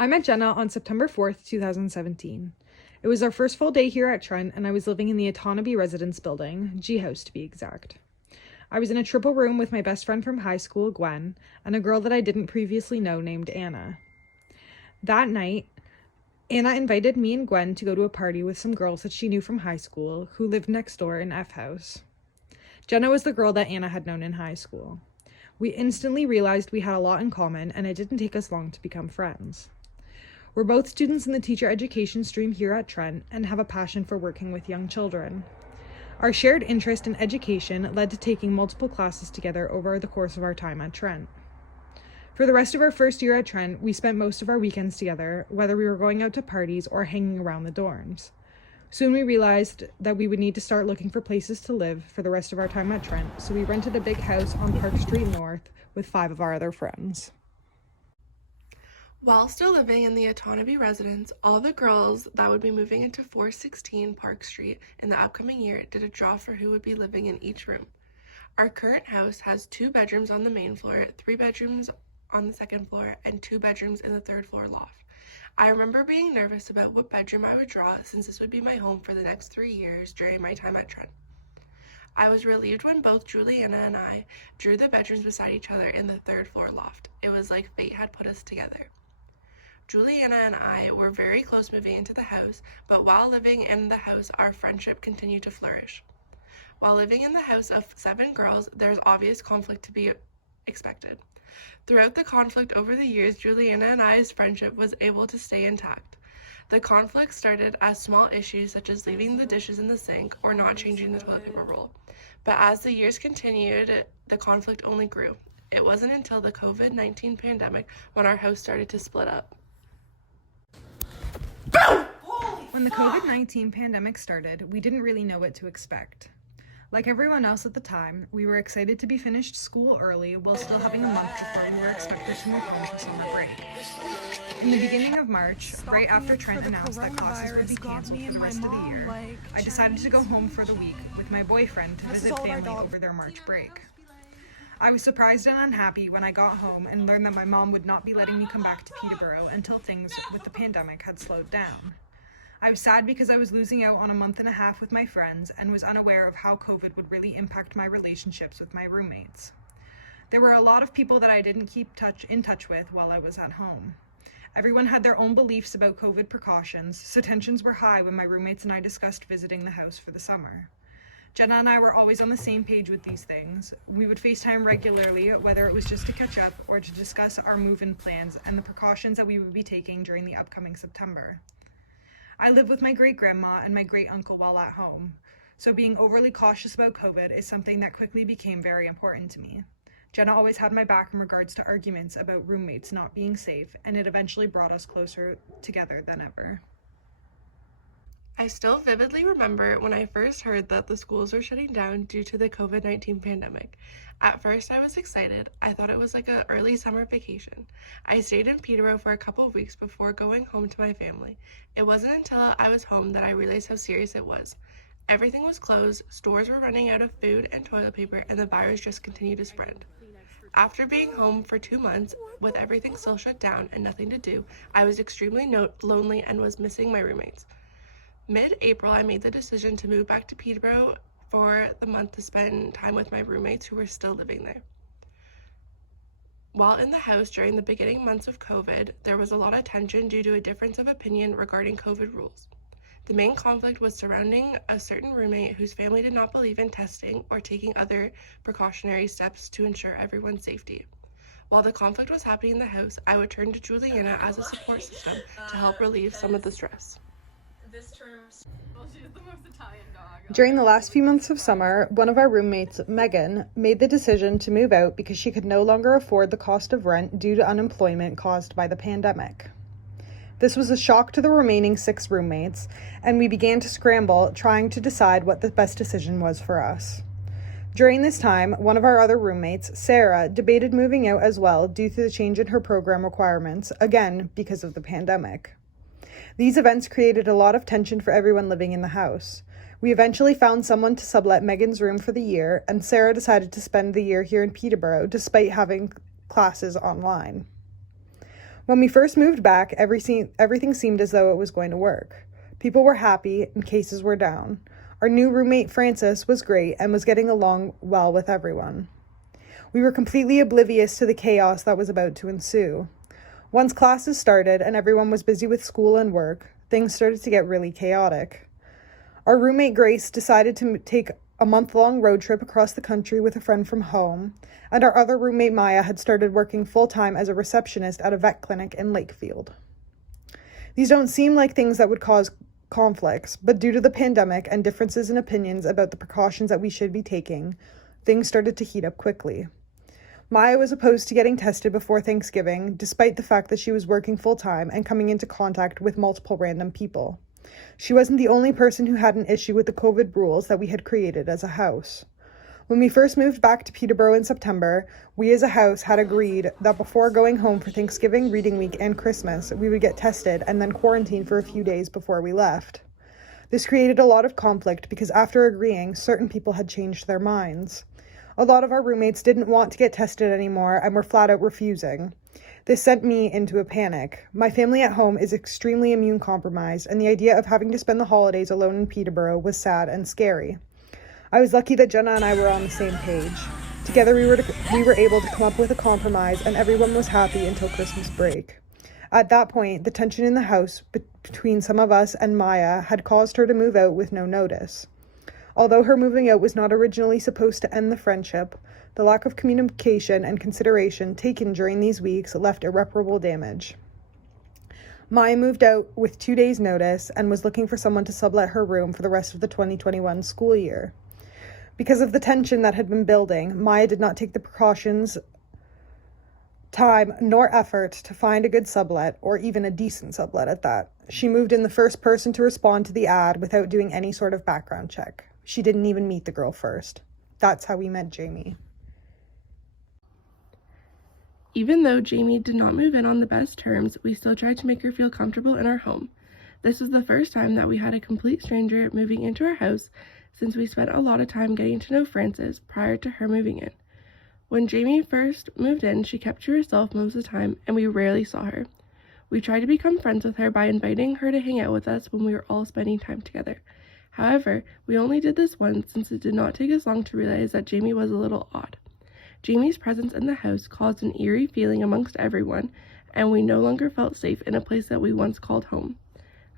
I met Jenna on September 4th, 2017. It was our first full day here at Trent, and I was living in the Autonomy Residence building, G House to be exact. I was in a triple room with my best friend from high school, Gwen, and a girl that I didn't previously know named Anna. That night, Anna invited me and Gwen to go to a party with some girls that she knew from high school who lived next door in F House. Jenna was the girl that Anna had known in high school. We instantly realized we had a lot in common, and it didn't take us long to become friends. We're both students in the teacher education stream here at Trent and have a passion for working with young children. Our shared interest in education led to taking multiple classes together over the course of our time at Trent. For the rest of our first year at Trent, we spent most of our weekends together, whether we were going out to parties or hanging around the dorms. Soon we realized that we would need to start looking for places to live for the rest of our time at Trent, so we rented a big house on Park Street North with 5 of our other friends. While still living in the Autonomy residence, all the girls that would be moving into 416 Park Street in the upcoming year did a draw for who would be living in each room. Our current house has 2 bedrooms on the main floor, 3 bedrooms on the second floor, and 2 bedrooms in the third floor loft. I remember being nervous about what bedroom I would draw, since this would be my home for the next 3 years during my time at Trent. I was relieved when both Juliana and I drew the bedrooms beside each other in the third floor loft. It was like fate had put us together. Juliana and I were very close moving into the house, but while living in the house, our friendship continued to flourish. While living in the house of 7 girls, there's obvious conflict to be expected. Throughout the conflict over the years, Juliana and I's friendship was able to stay intact. The conflict started as small issues such as leaving the dishes in the sink or not changing the toilet paper roll. But as the years continued, the conflict only grew. It wasn't until the COVID-19 pandemic when our house started to split up. When the COVID-19 pandemic started, we didn't really know what to expect. Like everyone else at the time, we were excited to be finished school early while still having a month before we were expected to move home for summer break. In the beginning of March, right after Trent announced that classes would be canceled for the rest of the year, I decided to go home for the week with my boyfriend to visit family over their March break. I was surprised and unhappy when I got home and learned that my mom would not be letting me come back to Peterborough until things with the pandemic had slowed down. I was sad because I was losing out on a month and a half with my friends and was unaware of how COVID would really impact my relationships with my roommates. There were a lot of people that I didn't keep in touch with while I was at home. Everyone had their own beliefs about COVID precautions, so tensions were high when my roommates and I discussed visiting the house for the summer. Jenna and I were always on the same page with these things. We would FaceTime regularly, whether it was just to catch up or to discuss our move-in plans and the precautions that we would be taking during the upcoming September. I live with my great-grandma and my great-uncle while at home, so being overly cautious about COVID is something that quickly became very important to me. Jenna always had my back in regards to arguments about roommates not being safe, and it eventually brought us closer together than ever. I still vividly remember when I first heard that the schools were shutting down due to the COVID-19 pandemic. At first, I was excited. I thought it was like an early summer vacation. I stayed in Peterborough for a couple of weeks before going home to my family. It wasn't until I was home that I realized how serious it was. Everything was closed, stores were running out of food and toilet paper, and the virus just continued to spread. After being home for 2 months, with everything still shut down and nothing to do, I was extremely lonely and was missing my roommates. Mid-April, I made the decision to move back to Peterborough for the month to spend time with my roommates who were still living there. While in the house during the beginning months of COVID, there was a lot of tension due to a difference of opinion regarding COVID rules. The main conflict was surrounding a certain roommate whose family did not believe in testing or taking other precautionary steps to ensure everyone's safety. While the conflict was happening in the house, I would turn to Juliana as a support system to help relieve some of the stress. This term, well, she's the most Italian dog. During the last few months of summer, one of our roommates, Megan, made the decision to move out because she could no longer afford the cost of rent due to unemployment caused by the pandemic. This was a shock to the remaining 6 roommates, and we began to scramble, trying to decide what the best decision was for us. During this time, one of our other roommates, Sarah, debated moving out as well due to the change in her program requirements, again because of the pandemic. These events created a lot of tension for everyone living in the house. We eventually found someone to sublet Megan's room for the year, and Sarah decided to spend the year here in Peterborough despite having classes online. When we first moved back, everything seemed as though it was going to work. People were happy and cases were down. Our new roommate, Frances, was great and was getting along well with everyone. We were completely oblivious to the chaos that was about to ensue. Once classes started and everyone was busy with school and work, things started to get really chaotic. Our roommate, Grace, decided to take a month-long road trip across the country with a friend from home, and our other roommate, Maya, had started working full-time as a receptionist at a vet clinic in Lakefield. These don't seem like things that would cause conflicts, but due to the pandemic and differences in opinions about the precautions that we should be taking, things started to heat up quickly. Maya was opposed to getting tested before Thanksgiving, despite the fact that she was working full-time and coming into contact with multiple random people. She wasn't the only person who had an issue with the COVID rules that we had created as a house. When we first moved back to Peterborough in September, we as a house had agreed that before going home for Thanksgiving, Reading Week, and Christmas, we would get tested and then quarantine for a few days before we left. This created a lot of conflict because after agreeing, certain people had changed their minds. A lot of our roommates didn't want to get tested anymore and were flat out refusing. This sent me into a panic. My family at home is extremely immune compromised, and the idea of having to spend the holidays alone in Peterborough was sad and scary. I was lucky that Jenna and I were on the same page. Together we were able to come up with a compromise, and everyone was happy until Christmas break. At that point, the tension in the house between some of us and Maya had caused her to move out with no notice. Although her moving out was not originally supposed to end the friendship, the lack of communication and consideration taken during these weeks left irreparable damage. Maya moved out with 2 days' notice and was looking for someone to sublet her room for the rest of the 2021 school year. Because of the tension that had been building, Maya did not take the precautions, time, nor effort to find a good sublet, or even a decent sublet at that. She moved in the first person to respond to the ad without doing any sort of background check. She didn't even meet the girl first. That's how we met Jamie. Even though Jamie did not move in on the best terms, we still tried to make her feel comfortable in our home. This was the first time that we had a complete stranger moving into our house since we spent a lot of time getting to know Frances prior to her moving in. When Jamie first moved in, she kept to herself most of the time and we rarely saw her. We tried to become friends with her by inviting her to hang out with us when we were all spending time together. However, we only did this once since it did not take us long to realize that Jamie was a little odd. Jamie's presence in the house caused an eerie feeling amongst everyone, and we no longer felt safe in a place that we once called home.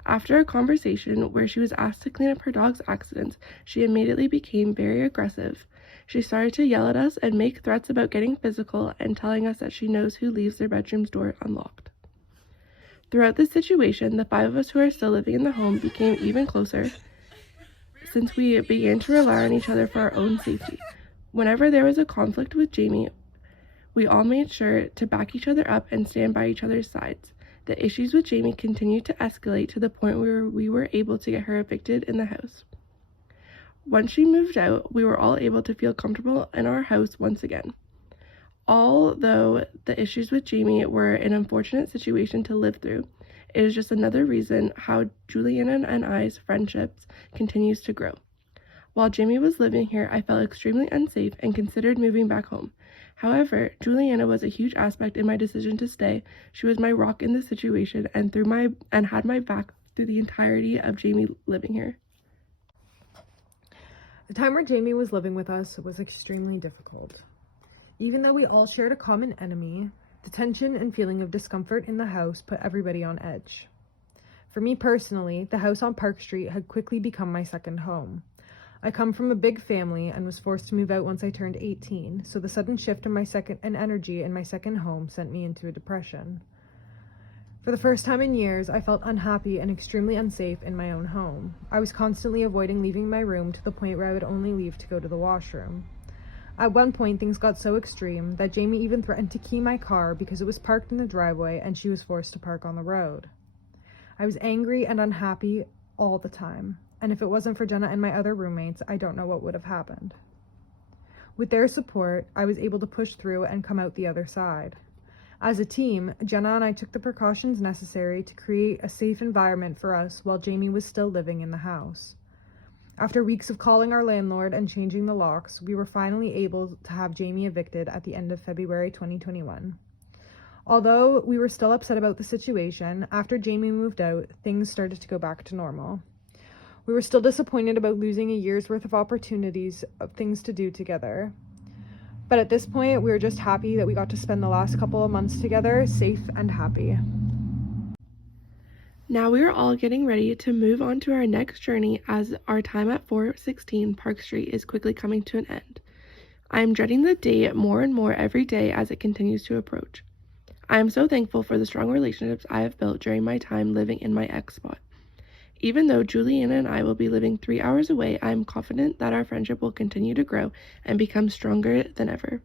After a conversation where she was asked to clean up her dog's accidents, she immediately became very aggressive. She started to yell at us and make threats about getting physical and telling us that she knows who leaves their bedroom's door unlocked. Throughout this situation, the 5 of us who are still living in the home became even closer since we began to rely on each other for our own safety. Whenever there was a conflict with Jamie, we all made sure to back each other up and stand by each other's sides. The issues with Jamie continued to escalate to the point where we were able to get her evicted in the house. Once she moved out, we were all able to feel comfortable in our house once again. Although the issues with Jamie were an unfortunate situation to live through, it is just another reason how Juliana and I's friendships continues to grow. While Jamie was living here, I felt extremely unsafe and considered moving back home. However, Juliana was a huge aspect in my decision to stay. She was my rock in this situation and had my back through the entirety of Jamie living here. The time where Jamie was living with us was extremely difficult. Even though we all shared a common enemy, the tension and feeling of discomfort in the house put everybody on edge. For me personally, the house on Park Street had quickly become my second home. I come from a big family and was forced to move out once I turned 18, so the sudden shift in energy in my second home sent me into a depression. For the first time in years, I felt unhappy and extremely unsafe in my own home. I was constantly avoiding leaving my room to the point where I would only leave to go to the washroom. At one point, things got so extreme that Jamie even threatened to key my car because it was parked in the driveway and she was forced to park on the road. I was angry and unhappy all the time, and if it wasn't for Jenna and my other roommates, I don't know what would have happened. With their support, I was able to push through and come out the other side. As a team, Jenna and I took the precautions necessary to create a safe environment for us while Jamie was still living in the house. After weeks of calling our landlord and changing the locks, we were finally able to have Jamie evicted at the end of February 2021. Although we were still upset about the situation, after Jamie moved out, things started to go back to normal. We were still disappointed about losing a year's worth of opportunities of things to do together. But at this point, we were just happy that we got to spend the last couple of months together, safe and happy. Now we are all getting ready to move on to our next journey as our time at 416 Park Street is quickly coming to an end. I am dreading the day more and more every day as it continues to approach. I am so thankful for the strong relationships I have built during my time living in my ex spot. Even though Juliana and I will be living 3 hours away, I am confident that our friendship will continue to grow and become stronger than ever.